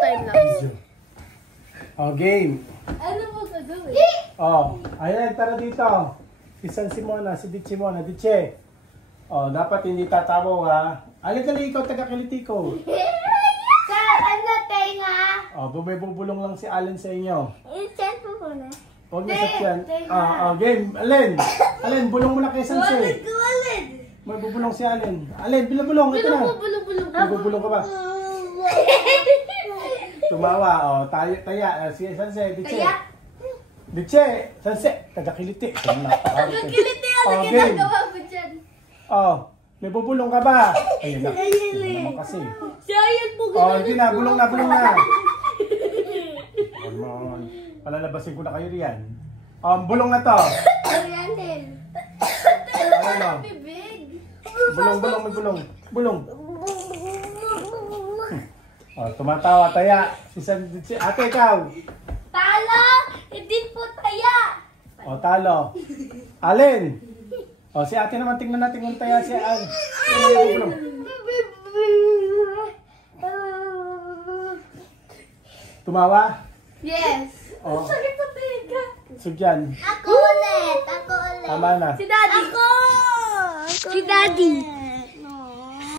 time lapse. Oh, game. Ano mo gagawin? Oh, ayan, tara dito. Si San Simona, si Ditchimona, Ditche. Oh, dapat hindi tatawa ha. Alin-dali ikaw, taga-kiliti ko. Sir, ano tenga? Oh, bumibubulong lang si Allen sa inyo. I-send mo muna. Huwag na sa tiyan. Game. Allen. Allen, bulong mo na kay Sanse. May bubulong si Allen. Allen, bulong. Ito na. Bulong. May bubulong ka ba? Tumawa. Oh, taya. Si Sanse, Ditche. Ditche, Sanse, taga-kiliti. Taga-kiliti, ano ginagawa mo dyan? Oh, may bubulong ka ba? Ayun na. Naman kasi. Sayang po Oh, hindi na. Bulong na. Palalabasin ko na kayo riyan. Bulong na to. Arianel. Ano? Bibig. Bulong. Oh, tumatawa, taya. Si ate, ikaw. Talo! Hindi po taya! Oh, talo. Alin? Oh, si ate naman, tingnan natin kung taya si Alin. Bulong. Tumawa? Yes! Oh. Sakit sa tiga! Sugyan. Ako ulit! Tama na. Si Daddy! Ako! Si Daddy!